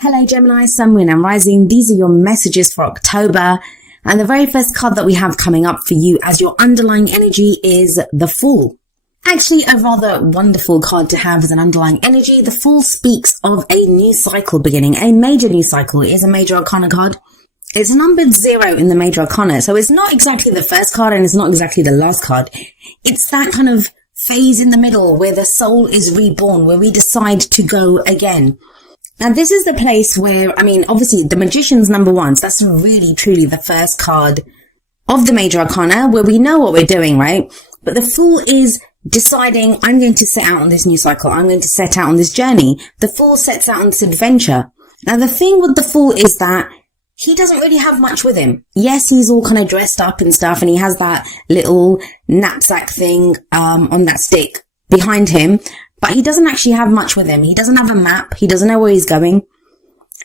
Hello Gemini, Sun, Moon and Rising. These are your messages for October. And the very first card that we have coming up for you as your underlying energy is the Fool. Actually, a rather wonderful card to have as an underlying energy. The Fool speaks of a new cycle beginning, a major new cycle. It is a major arcana card. It's numbered 0 in the major arcana. So it's not exactly the first card and it's not exactly the last card. It's that kind of phase in the middle where the soul is reborn, where we decide to go again. Now, this is the place where, obviously, the Magician's number 1. So that's really, truly the first card of the Major Arcana where we know what we're doing, right? But the Fool is deciding, I'm going to set out on this new cycle. I'm going to set out on this journey. The Fool sets out on this adventure. Now, the thing with the Fool is that he doesn't really have much with him. Yes, he's all kind of dressed up and stuff, and he has that little knapsack thing on that stick behind him. But he doesn't actually have much with him. He doesn't have a map. He doesn't know where he's going.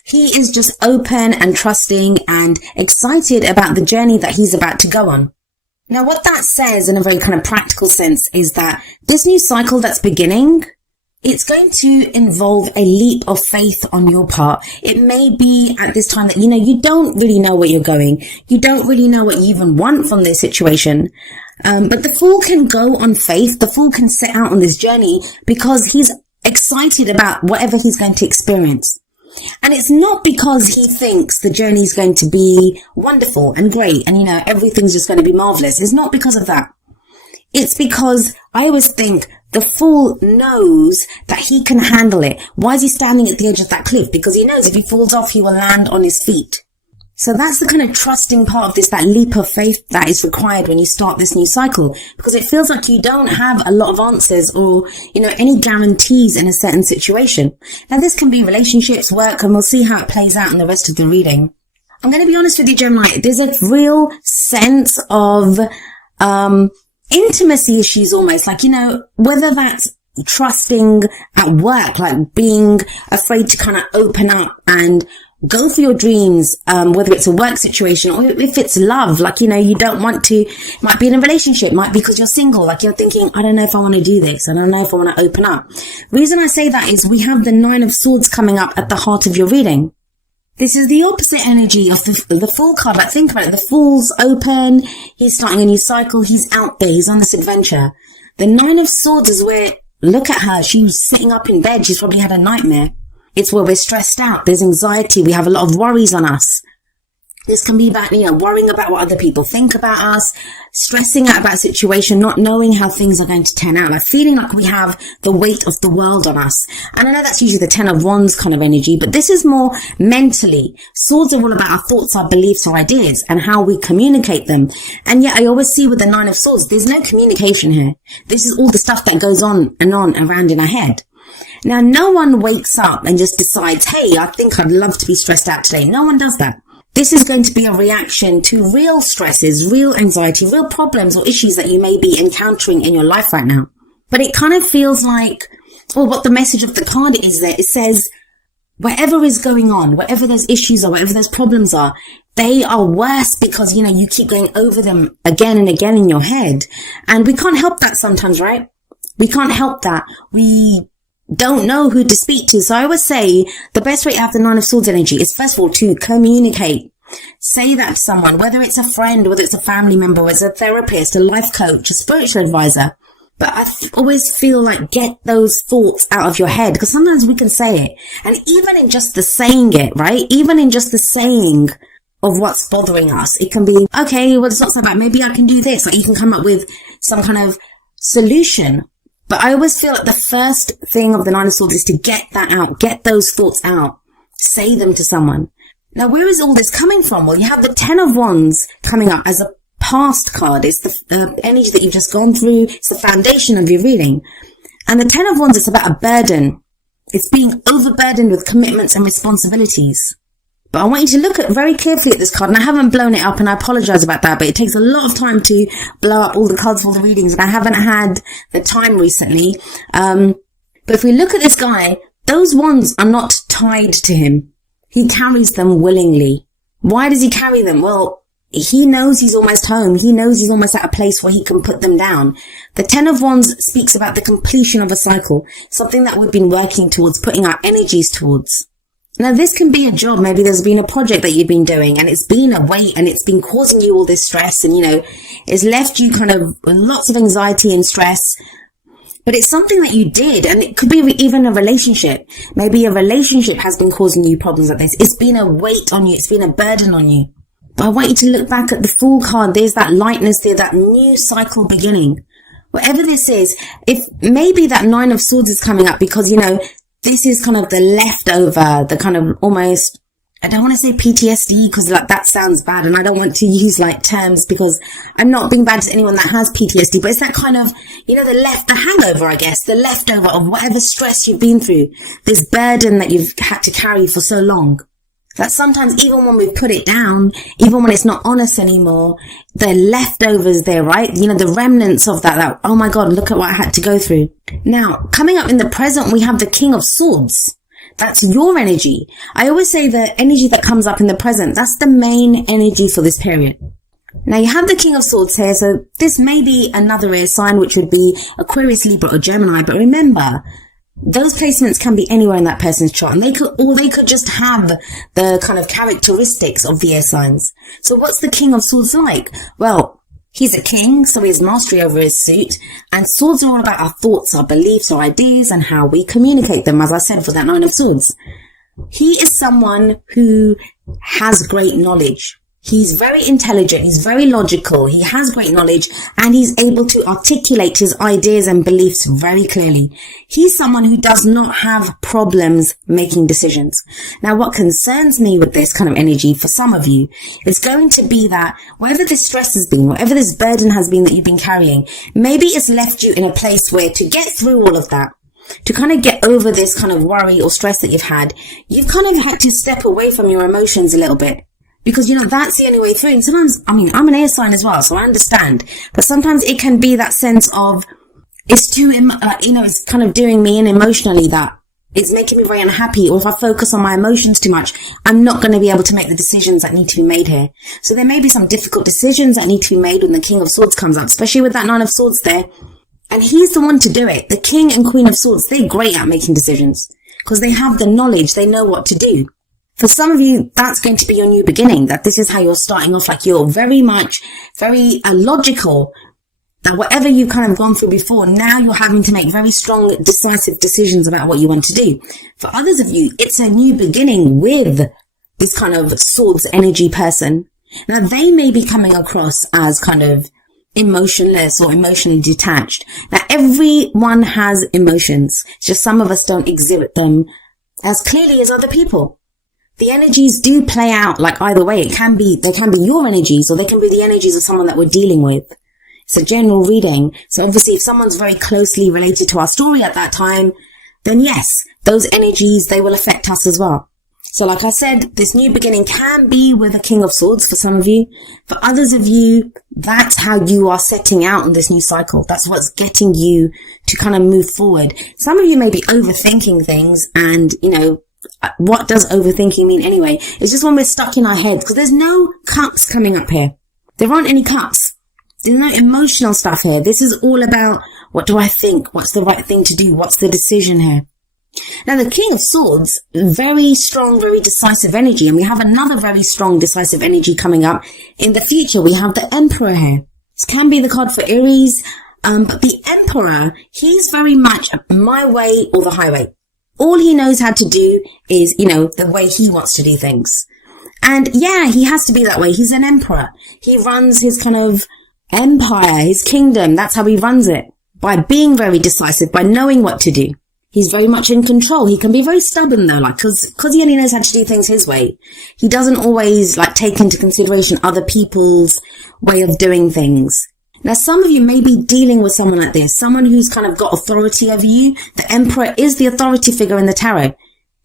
He is just open and trusting and excited about the journey that he's about to go on. Now, what that says in a very kind of practical sense is that this new cycle that's beginning, it's going to involve a leap of faith on your part. It may be at this time that, you don't really know where you're going. You don't really know what you even want from this situation. But the Fool can go on faith. The Fool can set out on this journey because he's excited about whatever he's going to experience. And it's not because he thinks the journey is going to be wonderful and great and, everything's just going to be marvelous. It's not because of that. It's because I always think the Fool knows that he can handle it. Why is he standing at the edge of that cliff? Because he knows if he falls off, he will land on his feet. So that's the kind of trusting part of this, that leap of faith that is required when you start this new cycle, because it feels like you don't have a lot of answers or, any guarantees in a certain situation. Now, this can be relationships, work, and we'll see how it plays out in the rest of the reading. I'm going to be honest with you, Gemini. There's a real sense of intimacy issues almost, like, whether that's trusting at work, like being afraid to kind of open up and go for your dreams, whether it's a work situation or if it's love, like, you don't want to, might be in a relationship, might be because you're single, like you're thinking, I don't know if I want to do this. I don't know if I want to open up. The reason I say that is we have the 9 of Swords coming up at the heart of your reading. This is the opposite energy of the Fool card. Like, think about it. The Fool's open. He's starting a new cycle. He's out there. He's on this adventure. The 9 of Swords is where, look at her. She was sitting up in bed. She's probably had a nightmare. It's where we're stressed out. There's anxiety. We have a lot of worries on us. This can be about, worrying about what other people think about us, stressing out about a situation, not knowing how things are going to turn out, like feeling like we have the weight of the world on us. And I know that's usually the 10 of Wands kind of energy, but this is more mentally. Swords are all about our thoughts, our beliefs, our ideas, and how we communicate them. And yet I always see with the 9 of Swords, there's no communication here. This is all the stuff that goes on around in our head. Now, no one wakes up and just decides, hey, I think I'd love to be stressed out today. No one does that. This is going to be a reaction to real stresses, real anxiety, real problems or issues that you may be encountering in your life right now. But it kind of feels like, what the message of the card is there. It says, whatever is going on, whatever those issues are, whatever those problems are, they are worse because, you keep going over them again and again in your head. And we can't help that sometimes, right? We can't help that. We don't know who to speak to. So I always say the best way to have the 9 of Swords energy is, first of all, to communicate. Say that to someone, whether it's a friend, whether it's a family member, whether it's a therapist, a life coach, a spiritual advisor. But I always feel like get those thoughts out of your head, because sometimes we can say it. And even in just the saying it, right? Even in just the saying of what's bothering us, it can be, okay, well, it's not so bad. Maybe I can do this. Like, you can come up with some kind of solution. But I always feel like the first thing of the 9 of Swords is to get that out, get those thoughts out, say them to someone. Now, where is all this coming from? Well, you have the 10 of Wands coming up as a past card. It's the energy that you've just gone through. It's the foundation of your reading. And the 10 of Wands is about a burden. It's being overburdened with commitments and responsibilities. But I want you to look very carefully at this card, and I haven't blown it up, and I apologize about that, but it takes a lot of time to blow up all the cards for the readings, and I haven't had the time recently. But if we look at this guy, those wands are not tied to him. He carries them willingly. Why does he carry them? Well, he knows he's almost home. He knows he's almost at a place where he can put them down. The 10 of Wands speaks about the completion of a cycle, something that we've been working towards, putting our energies towards. Now, this can be a job. Maybe there's been a project that you've been doing and it's been a weight and it's been causing you all this stress and, it's left you kind of with lots of anxiety and stress. But it's something that you did, and it could be even a relationship. Maybe a relationship has been causing you problems like this. It's been a weight on you. It's been a burden on you. But I want you to look back at the Fool card. There's that lightness there, that new cycle beginning. Whatever this is, if maybe that Nine of Swords is coming up because, this is kind of the leftover, the kind of almost, I don't want to say PTSD because that sounds bad, and I don't want to use terms because I'm not being bad to anyone that has PTSD, but it's that kind of, the hangover, I guess, the leftover of whatever stress you've been through, this burden that you've had to carry for so long. That sometimes even when we've put it down, even when it's not on us anymore, the leftovers there, right? The remnants of that, oh my God, look at what I had to go through. Now, coming up in the present, we have the King of Swords. That's your energy. I always say the energy that comes up in the present, that's the main energy for this period. Now, you have the King of Swords here, so this may be another air sign, which would be Aquarius, Libra, or Gemini, but remember, those placements can be anywhere in that person's chart, and they could just have the kind of characteristics of the air signs. So what's the King of Swords like? Well, he's a king, so he has mastery over his suit, and swords are all about our thoughts, our beliefs, our ideas, and how we communicate them, as I said, for that Nine of Swords. He is someone who has great knowledge. He's very intelligent, he's very logical, he has great knowledge, and he's able to articulate his ideas and beliefs very clearly. He's someone who does not have problems making decisions. Now, what concerns me with this kind of energy for some of you is going to be that whatever this stress has been, whatever this burden has been that you've been carrying, maybe it's left you in a place where to get through all of that, to kind of get over this kind of worry or stress that you've had, you've kind of had to step away from your emotions a little bit. Because, that's the only way through. And sometimes, I'm an air sign as well, so I understand. But sometimes it can be that sense of, it's too, it's kind of doing me in emotionally that it's making me very unhappy. Or if I focus on my emotions too much, I'm not going to be able to make the decisions that need to be made here. So there may be some difficult decisions that need to be made when the King of Swords comes up, especially with that Nine of Swords there. And he's the one to do it. The King and Queen of Swords, they're great at making decisions because they have the knowledge. They know what to do. For some of you, that's going to be your new beginning, that this is how you're starting off, like you're very logical, that whatever you've kind of gone through before, now you're having to make very strong, decisive decisions about what you want to do. For others of you, it's a new beginning with this kind of swords energy person. Now, they may be coming across as kind of emotionless or emotionally detached. Now, everyone has emotions. It's just some of us don't exhibit them as clearly as other people. The energies do play out like either way. They can be your energies, or they can be the energies of someone that we're dealing with. It's a general reading. So obviously if someone's very closely related to our story at that time, then yes, those energies, they will affect us as well. So like I said, this new beginning can be with a King of Swords for some of you. For others of you, that's how you are setting out on this new cycle. That's what's getting you to kind of move forward. Some of you may be overthinking things, and, what does overthinking mean anyway? It's just when we're stuck in our heads, because there's no cups coming up here. There aren't any cups. There's no emotional stuff here. This is all about, what do I think? What's the right thing to do? What's the decision here? Now, the King of Swords, very strong, very decisive energy. And we have another very strong, decisive energy coming up in the future. We have the Emperor here. This can be the card for Aries. But the Emperor, he's very much my way or the highway. All he knows how to do is, the way he wants to do things. And yeah, he has to be that way. He's an emperor. He runs his kind of empire, his kingdom. That's how he runs it. By being very decisive, by knowing what to do. He's very much in control. He can be very stubborn though, cause he only knows how to do things his way. He doesn't always take into consideration other people's way of doing things. Now, some of you may be dealing with someone like this, someone who's kind of got authority over you. The Emperor is the authority figure in the tarot.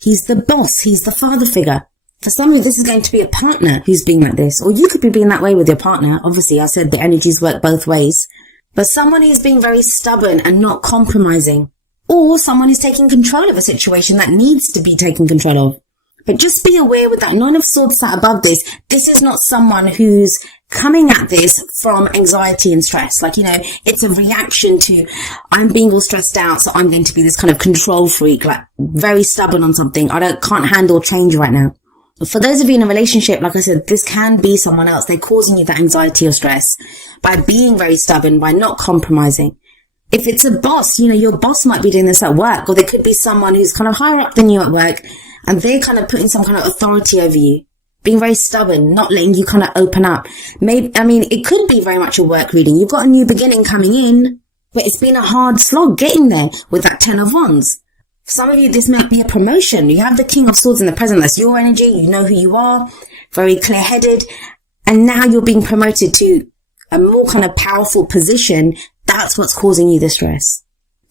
He's the boss. He's the father figure. For some of you, this is going to be a partner who's being like this, or you could be being that way with your partner. Obviously, I said the energies work both ways, but someone who's being very stubborn and not compromising, or someone who's taking control of a situation that needs to be taken control of. But just be aware with that Nine of Swords sat above this, this is not someone who's coming at this from anxiety and stress. Like, it's a reaction to, I'm being all stressed out, so I'm going to be this kind of control freak, like very stubborn on something. Can't handle change right now. For those of you in a relationship, like I said, this can be someone else. They're causing you that anxiety or stress by being very stubborn, by not compromising. If it's a boss, your boss might be doing this at work, or there could be someone who's kind of higher up than you at work, and they're kind of putting some kind of authority over you, being very stubborn, not letting you kind of open up. It could be very much a work reading. You've got a new beginning coming in, but it's been a hard slog getting there with that 10 of Wands. For some of you, this might be a promotion. You have the King of Swords in the present. That's your energy. You know who you are, very clear-headed. And now you're being promoted to a more kind of powerful position. That's what's causing you the stress.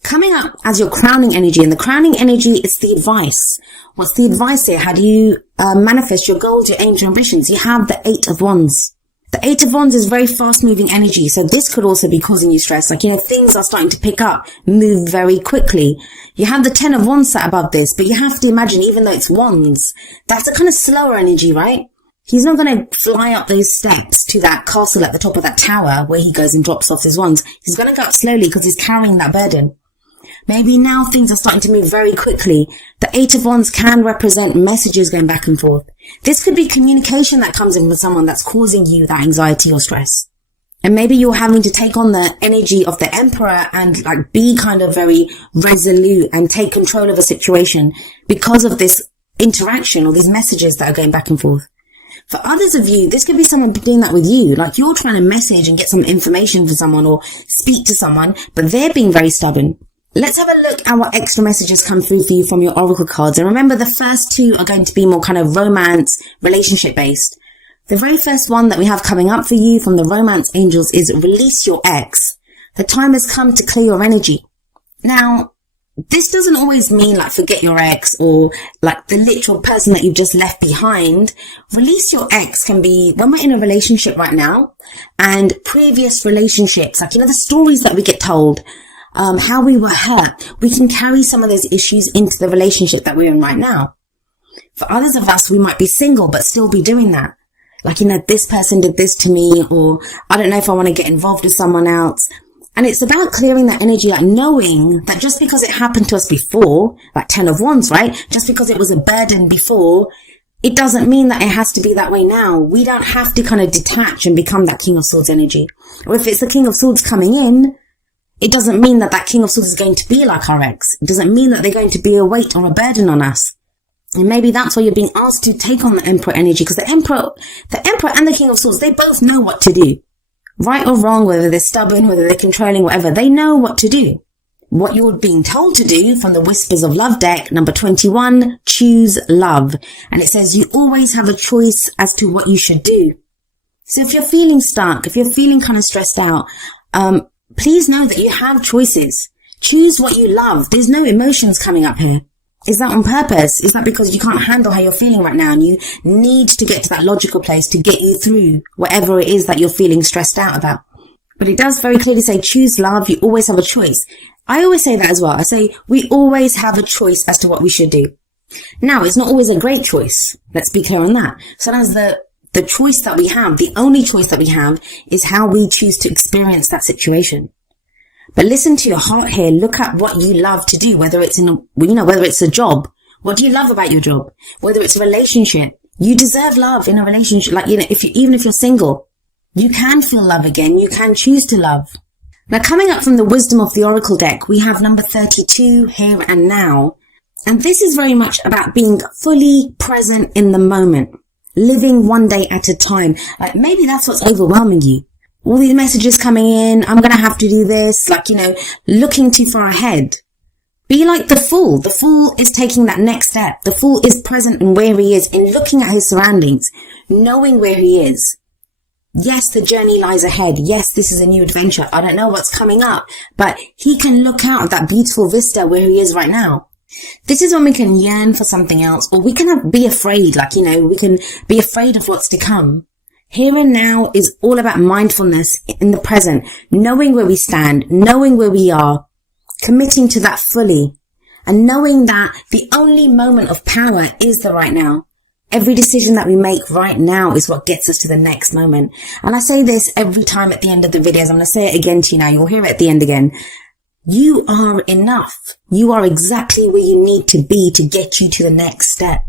Coming up as your crowning energy, and the crowning energy is the advice. What's the advice here? How do you manifest your goals, your aims, your ambitions? You have the 8 of Wands. The 8 of Wands is very fast-moving energy, so this could also be causing you stress. Like, things are starting to pick up, move very quickly. You have the 10 of Wands sat above this, but you have to imagine, even though it's Wands, that's a kind of slower energy, right? He's not going to fly up those steps to that castle at the top of that tower where he goes and drops off his wands. He's going to go up slowly because he's carrying that burden. Maybe now things are starting to move very quickly. The 8 of Wands can represent messages going back and forth. This could be communication that comes in with someone that's causing you that anxiety or stress. And maybe you're having to take on the energy of the Emperor and be kind of very resolute and take control of a situation because of this interaction or these messages that are going back and forth. For others of you, this could be someone doing that with you. Like, you're trying to message and get some information for someone or speak to someone, but they're being very stubborn. Let's have a look at what extra messages come through for you from your oracle cards. And remember, the first 2 are going to be more kind of romance, relationship based. The very first one that we have coming up for you from the romance angels is release your ex. The time has come to clear your energy. Now, this doesn't always mean forget your ex or the literal person that you've just left behind. Release your ex can be when we're in a relationship right now and previous relationships, the stories that we get told, how we were hurt. We can carry some of those issues into the relationship that we're in right now. For others of us, we might be single, but still be doing that. This person did this to me, or I don't know if I want to get involved with someone else. And it's about clearing that energy, knowing that just because it happened to us before, 10 of Wands, right? Just because it was a burden before, it doesn't mean that it has to be that way now. We don't have to kind of detach and become that King of Swords energy. Or if it's the King of Swords coming in, it doesn't mean that King of Swords is going to be like our ex. It doesn't mean that they're going to be a weight or a burden on us. And maybe that's why you're being asked to take on the Emperor energy, because the Emperor and the King of Swords, they both know what to do. Right or wrong, whether they're stubborn, whether they're controlling, whatever, they know what to do. What you're being told to do from the Whispers of Love deck, number 21, choose love. And it says you always have a choice as to what you should do. So if you're feeling stuck, if you're feeling kind of stressed out, please know that you have choices. Choose what you love. There's no emotions coming up here. Is that on purpose? Is that because you can't handle how you're feeling right now and you need to get to that logical place to get you through whatever it is that you're feeling stressed out about? But it does very clearly say choose love. You always have a choice. I always say that as well. I say we always have a choice as to what we should do. Now, it's not always a great choice. Let's be clear on that. Sometimes the choice that we have, the only choice that we have, is how we choose to experience that situation. But listen to your heart here. Look at what you love to do, whether it's whether it's a job. What do you love about your job? Whether it's a relationship. You deserve love in a relationship. Even if you're single, you can feel love again. You can choose to love. Now, coming up from the Wisdom of the Oracle deck, we have number 32, here and now. And this is very much about being fully present in the moment. Living one day at a time. Maybe that's what's overwhelming you. All these messages coming in, I'm going to have to do this, looking too far ahead. Be like the Fool. The Fool is taking that next step. The Fool is present in where he is, in looking at his surroundings, knowing where he is. Yes, the journey lies ahead. Yes, this is a new adventure. I don't know what's coming up, but he can look out at that beautiful vista where he is right now. This is when we can yearn for something else, or we can be afraid, we can be afraid of what's to come. Here and now is all about mindfulness in the present, knowing where we stand, knowing where we are, committing to that fully, and knowing that the only moment of power is the right now. Every decision that we make right now is what gets us to the next moment. And I say this every time at the end of the videos. I'm going to say it again to you now. You'll hear it at the end again. You are enough. You are exactly where you need to be to get you to the next step.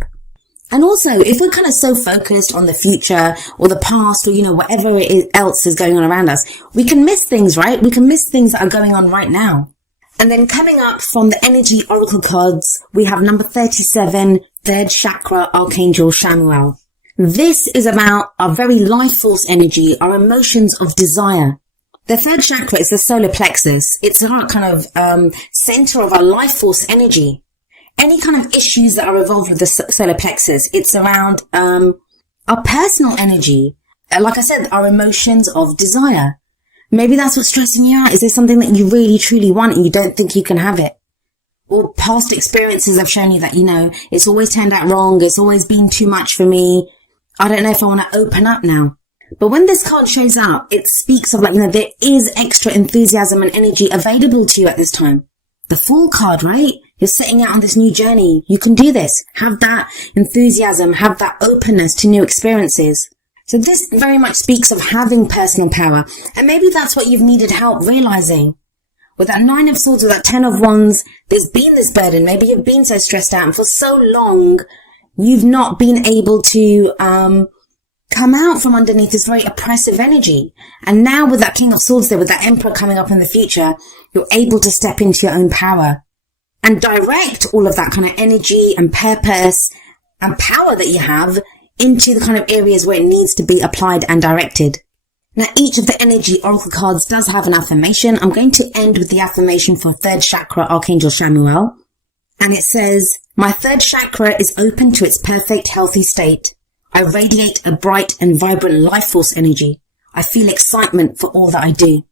And also, if we're kind of so focused on the future or the past or, whatever else is going on around us, we can miss things, right? We can miss things that are going on right now. And then coming up from the energy oracle cards, we have number 37, third chakra, Archangel Chamuel. This is about our very life force energy, our emotions of desire. The third chakra is the solar plexus. It's our kind of center of our life force energy. Any kind of issues that are involved with the solar plexus, it's around our personal energy. Like I said, our emotions of desire. Maybe that's what's stressing you out. Is there something that you really, truly want and you don't think you can have it? Or past experiences have shown you that, it's always turned out wrong. It's always been too much for me. I don't know if I want to open up now. But when this card shows up, it speaks of there is extra enthusiasm and energy available to you at this time. The Fool card, right? You're setting out on this new journey. You can do this. Have that enthusiasm. Have that openness to new experiences. So this very much speaks of having personal power. And maybe that's what you've needed help realizing. With that 9 of Swords, with that 10 of Wands, there's been this burden. Maybe you've been so stressed out and for so long, you've not been able to come out from underneath this very oppressive energy. And now with that King of Swords there, with that Emperor coming up in the future, you're able to step into your own power and direct all of that kind of energy and purpose and power that you have into the kind of areas where it needs to be applied and directed. Now, each of the energy oracle cards does have an affirmation. I'm going to end with the affirmation for third chakra, Archangel Chamuel. And it says, my third chakra is open to its perfect, healthy state. I radiate a bright and vibrant life force energy. I feel excitement for all that I do.